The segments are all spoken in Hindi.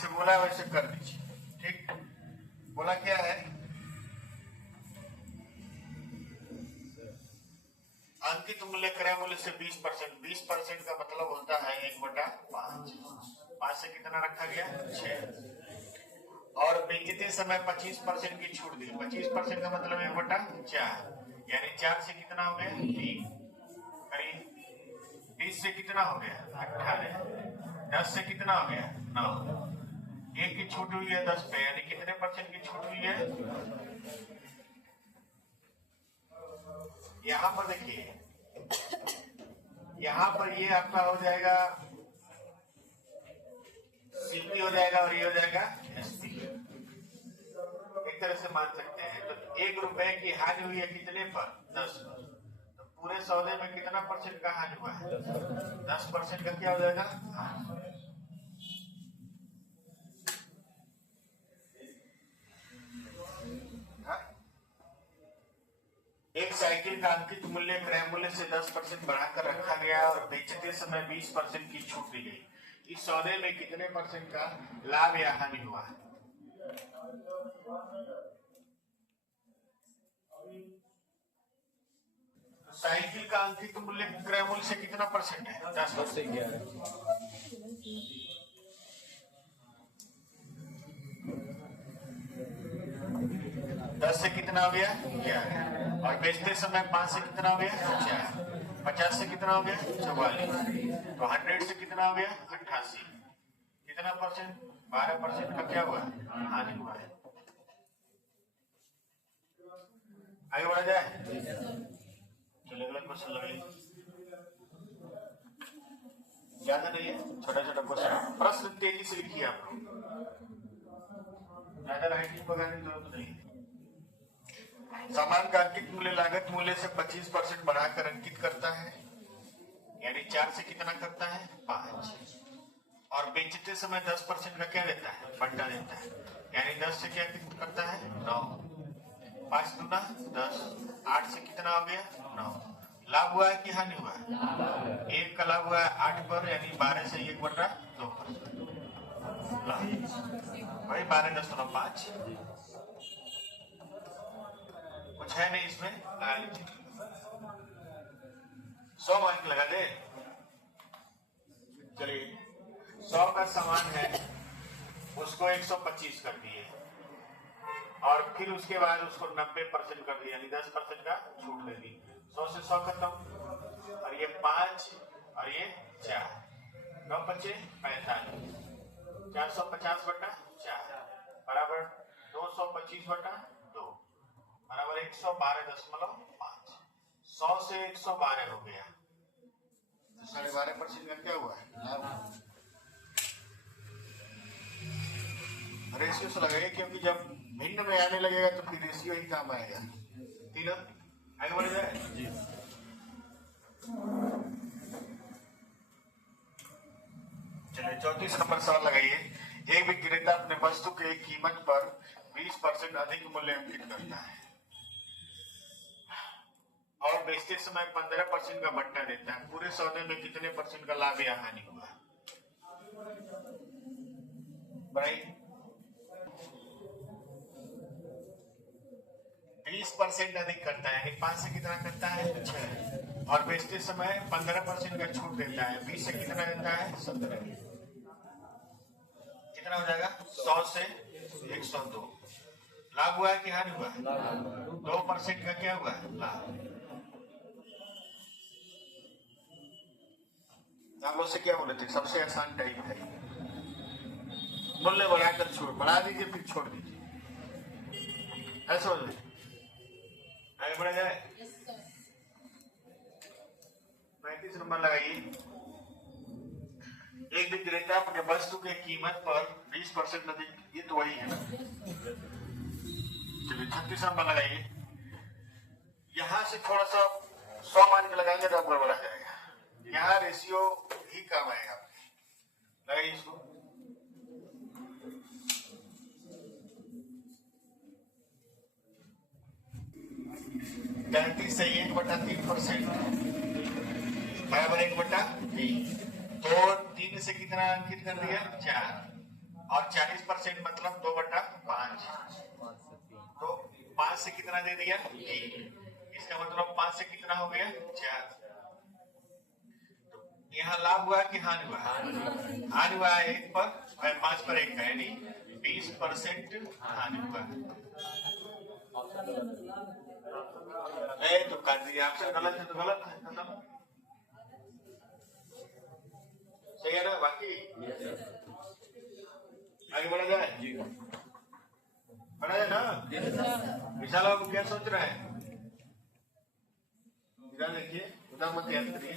जैसे बोला वैसे कर दीजिए। ठीक, बोला क्या है, अंकित मूल्य क्रय मूल्य से 20%। 20% का मतलब होता है 1/5। 5 से कितना रखा गया, 6। और बेचते समय 25% की छूट दी। 25% का मतलब 1/4, यानी 4 से कितना हो गया, 3। करीब 20 से कितना हो गया, 18। 10 से कितना हो गया, 9। 1 की छूट हुई है 10 पे, यानी कितने % की छूट हुई है। यहाँ पर देखिए, यहाँ पर ये आपका हो जाएगा सीपी हो जाएगा और ये हो जाएगा एसपी। एक तरह से मान सकते हैं। तो 1 रुपए की हानि हुई है कितने पर, 10 पर। तो पूरे सौदे में कितना % का हानि हुआ है, 10% का क्या हो जाएगा। एक साइकिल का अंकित मूल्य क्रय मूल्य से 10% बढ़ाकर रखा गया और बेचते समय 20% की छूट दी गई। इस सौदे में कितने % का लाभ या हानि हुआ। साइकिल का अंकित मूल्य क्रय मूल्य से कितना % है, 10%। 10 से कितना हो गया, 11। और बेचते समय 5 से कितना हो गया, 4। 50 से कितना हो गया, 44। तो 100 से कितना हो गया, 88। कितना %, 12% का क्या हुआ, हानि हुआ है। आगे बढ़ा जाए, चलिए अगला क्वेश्चन लगाइए। ज्यादा नहीं है, छोटा छोटा क्वेश्चन। प्रश्न तेजी से लिखिए आप लोग, ज्यादा राइटिंग पकाने की जरूरत नहीं है। सामान का अंकित मूल्य लागत मूल्य से 25% बढ़ाकर अंकित करता है, यानी 4 से कितना करता है, 5। और बेचते समय 10% का क्या देता है, बंटा देता है, यानी 10 से क्या करता है, 9। 5 दूना 10, 8 से कितना हो गया, 9। लाभ हुआ है कि हानि हुआ है, 1 का लाभ हुआ है 8 पर, यानी 12 से 1/2%। भाई 12.5। कुछ है नहीं इसमें, लगा लीजिए। 100 मार्क लगा दे। चलिए 100 का सामान है, उसको 125 कर दिए और फिर उसके बाद उसको 90% कर दिया, यानी 10% का छूट दे दी। 100 से 100 खत्म, और ये 5 और ये 4, 9 बचे 45। 450/4 बराबर 225/2 बराबर 112.5। 100 से 112 हो गया, तो 12.5% का क्या हुआ है, लाभ। रेशियो से लगाइए, क्योंकि जब भिन्न में आने लगेगा तो फिर रेशियो ही काम आएगा। तीनों आगे बढ़ जाए जी। चलिए 34 नंबर सवाल लगाइए। एक विक्रेता अपने वस्तु के कीमत पर 20% अधिक मूल्य अंकित करता है और बेचते समय 15% का बट्टा देता है। पूरे सौदे में कितने % का लाभ या हानि हुआ। भाई 20% अधिक करता है, यानी 5 से कितना करता है, 6। और बेचते समय 15% का छूट देता है, 20 से कितना देता है, 17। कितना हो जाएगा, 100 से 102। लाभ हुआ है कि हानि हुआ, 2% का क्या हुआ, लाभ। आप लोग से क्या बोले थे, सबसे आसान टाइप है, मूल्य बढ़ाकर छोड़, बढ़ा दीजिए फिर छोड़ दीजिए, ऐसा हो जाए। आगे बढ़ा जाए। 35 नंबर लगाइए। एक विक्रेता अपने वस्तु के कीमत पर 20% अधिक, ये तो वही है ना। चलिए 36 नंबर लगाइए। यहां से थोड़ा सा 100 मान के लगाएंगे तो गड़बड़ा जाएगा, यहाँ रेशियो ही काम आएगा। लगाइए इसको। 33 से 1/3% बराबर 1/3। तो 3 से कितना अंकित कर दिया, 4। और 40% मतलब 2/5। तो 5 से कितना दे दिया? 1। इसका मतलब 5 से कितना हो गया? 4। यहाँ लाभ हुआ कि हानि हुआ? हानि हुआ है 1 पर, 5 पर 1 का, यानी 20% हानि हुआ। तो काट दिया, ऑप्शन गलत है तो गलत है, खत्म। सही है ना? बाकी आगे बढ़ा जाए? बढ़ा जाए ना? विशाल बाबू क्या सोच रहे हैं? देखिए, उधर मत याद करिए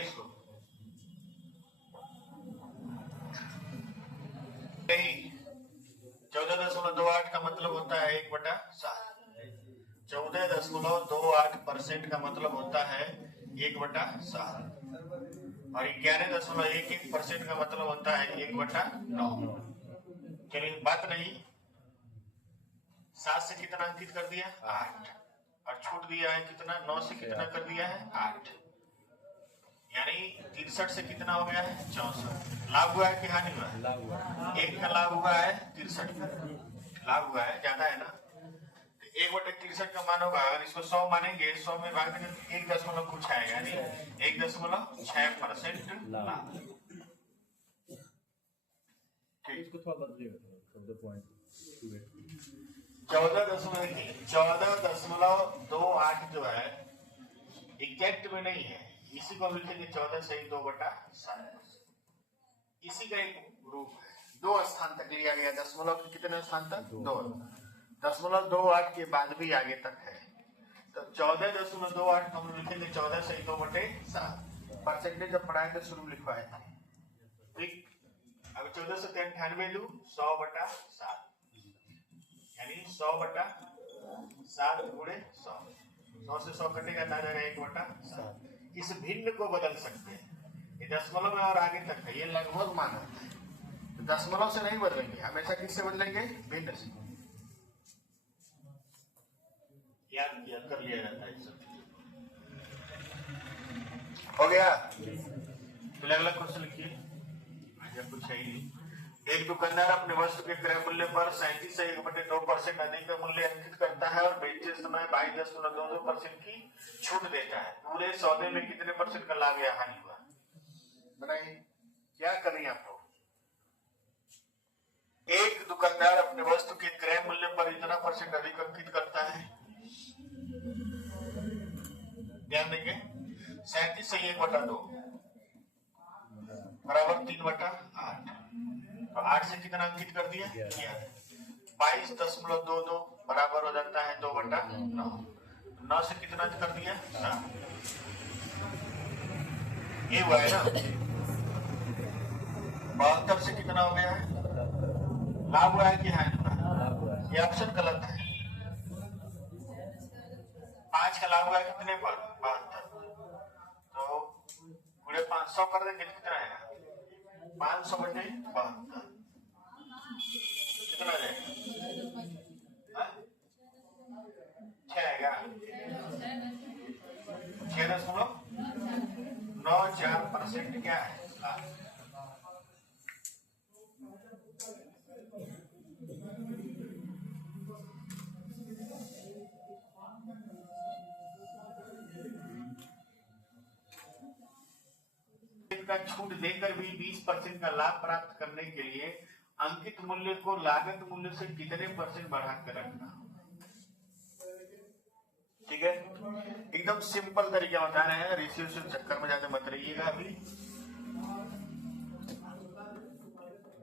इसको। नहीं, 14.28 का मतलब होता है 1/7। 14.28% का मतलब होता है 1/7 और 11.11% का मतलब होता है 1/9। चलिए, बात नहीं। 7 से कितना अंकित कर दिया? 8। और छूट दिया है कितना? 9 से कितना कर दिया है? 8। यानी 63 से कितना हो गया है? 64। लाभ हुआ है कि हानि हुआ है? 1 का लाभ हुआ है, 63 का लाभ हुआ है, ज्यादा है ना? 1/63 का मान होगा। अगर इसको 100 मानेंगे, 100 में भाग देंगे तो 1 दशमलव कुछ आएगा, यानी 1.6% लाभ। इसको थोड़ा बदलिएगा, 14.28 जो है एग्जैक्ट में नहीं है, इसी को लिखेंगे 14 से 2/7। इसी का एक रूप है। 2 स्थान तक लिया गया, दशमलव के कितने स्थान तक? 2। 0.28 के बाद भी आगे तक है, तो 14.28 हम लिखेंगे 14 से 2/7। परसेंटेज जब पढ़ाए तो शुरू लिखवाए थे, ठीक। अब 14 से 98 लू 100/7, यानी 100/7 गुणे 100। 100 से 100 कटेगा तो आ जाएगा 1/7। इस भिन्न को बदल सकते हैं, ये दशमलव में और आगे तक है, ये लगभग मान है। तो दशमलव से नहीं बदलेंगे, हमेशा किससे बदलेंगे? भिन्न से। याद किया, कर लिया जाता है सब। हो गया? अगला क्वेश्चन लिखिए। कुछ है ही। एक दुकानदार अपने वस्तु के क्रय मूल्य पर 37 से 1/2% अधिक का मूल्य अंकित करता है और बेचते समय 22.22% की छूट देता है। पूरे सौदे में कितने % का लाभ या हानि हुआ? बताइए, क्या करें आपको? एक दुकानदार अपने वस्तु के क्रय मूल्य पर इतना % अधिक अंकित करता है, ध्यान देंगे। 37 से 1/2 बराबर 3/8। तो 8 से कितना अंकित कर दिया? 22.22 बराबर हो जाता है 2/9। 9 से कितना कर दिया? 7। ये हुआ है ना? 72 से कितना हो गया है? लाभ हुआ है कि हानि हुआ? ये ऑप्शन गलत है। 5 का लाभ हुआ है कितने पर? 72। तो पूरे 500 कर देंगे तो कितना आएगा? 500/72 कितना जाएगा? 6 आएगा। 6.94% क्या है? का छूट देकर भी 20% का लाभ प्राप्त करने के लिए अंकित मूल्य को लागत मूल्य से कितने % बढ़ाकर रखना? ठीक है, एकदम सिंपल तरीका बता रहे हैं, रेशियो से चक्कर में ज्यादा मत रहिएगा। अभी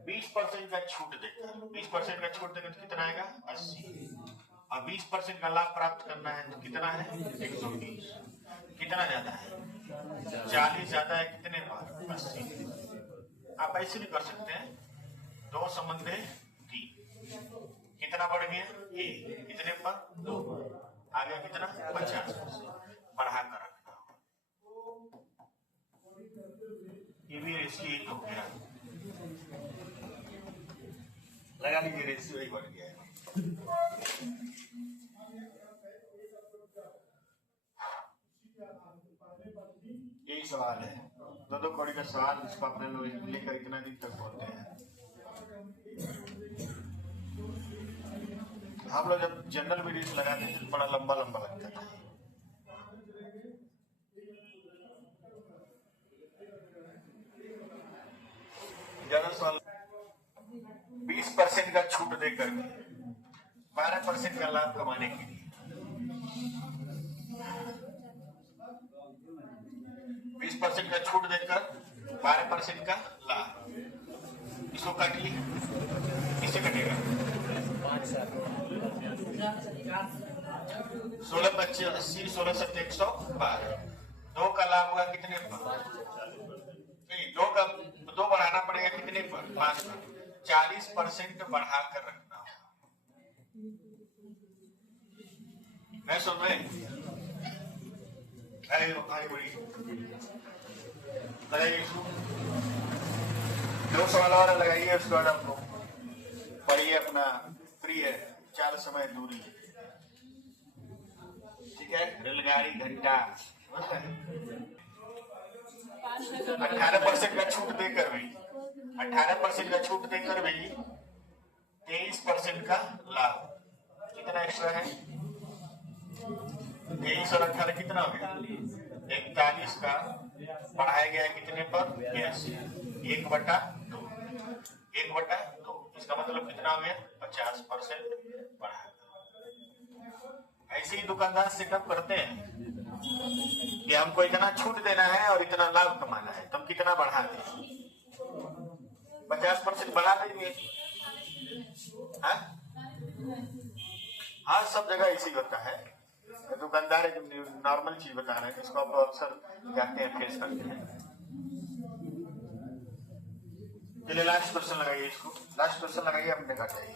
20% का छूट देकर, 20% का छूट देकर तो कितना आएगा? 80। और 20% का लाभ प्राप्त करना है तो कितना है? 120। कितना ज्यादा है? 40 ज्यादा है कितने पर? 80। आप ऐसे भी कर सकते हैं, 2 संबंध 3, कितना बढ़ गया? 1, कितने पर? 2, आगे कितना? 50 बढ़ा कर रखना। ये भी रेशियो 1 हो गया, लगा लीजिए रेशियो 1 बढ़ गया है। यही सवाल है, 2 कौड़ी का सवाल, जिसको अपने लोग लेकर इतना दिन तक बोलते हैं। हम लोग जब जनरल वीडियोस लगाते थे तो बड़ा लंबा लंबा लगता था। जनरल सवाल 20% का छूट देकर 12% का लाभ कमाने के लिए 20% का छूट देकर 12% का लाभ, इसको काट ली, किससे कटेगा? 16 बच्चे 80, 16 सत्ते 112, 2 का लाभ हुआ कितने पर? नहीं, 2 बढ़ाना पड़ेगा कितने पर? 5 पर। 40% बढ़ा कर रखना होगा। मैं सुन रहे लगाइए, 2 सवाल और लगाइए, उसके बाद आपको पढ़िए अपना प्रिय 4 समय दूरी, ठीक है? रेलगाड़ी घंटा 18% का छूट देकर भी 18% का छूट देकर भी 23% का लाभ, कितना एक्स्ट्रा है? 23 और 18 कितना हो गया? 41 का बढ़ाया गया कितने पर? 1/2। 1/2, इसका मतलब कितना हो गया? 50% बढ़ा। ऐसे ही दुकानदार सेटअप करते हैं कि हमको इतना छूट देना है और इतना लाभ कमाना है, तो हम कितना बढ़ा दें? 50% बढ़ा देंगे। हाँ, सब जगह ऐसे ही होता है। दुकानदार एक नॉर्मल चीज बता रहे हैं जिसको आप अक्सर जाते हैं, फेस करते हैं। चलिए लास्ट क्वेश्चन लगाइए, इसको लास्ट क्वेश्चन लगाइए, अपने घर जाइए।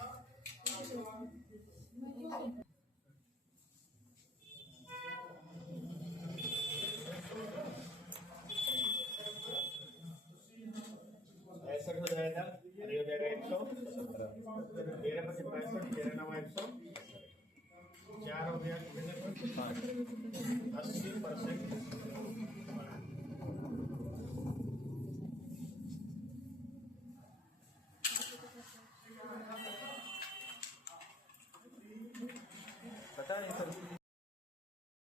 हो जाएगा, अरे हो जाएगा 100, 13 × 65, 13 × 100, 4 हो गया, 80%।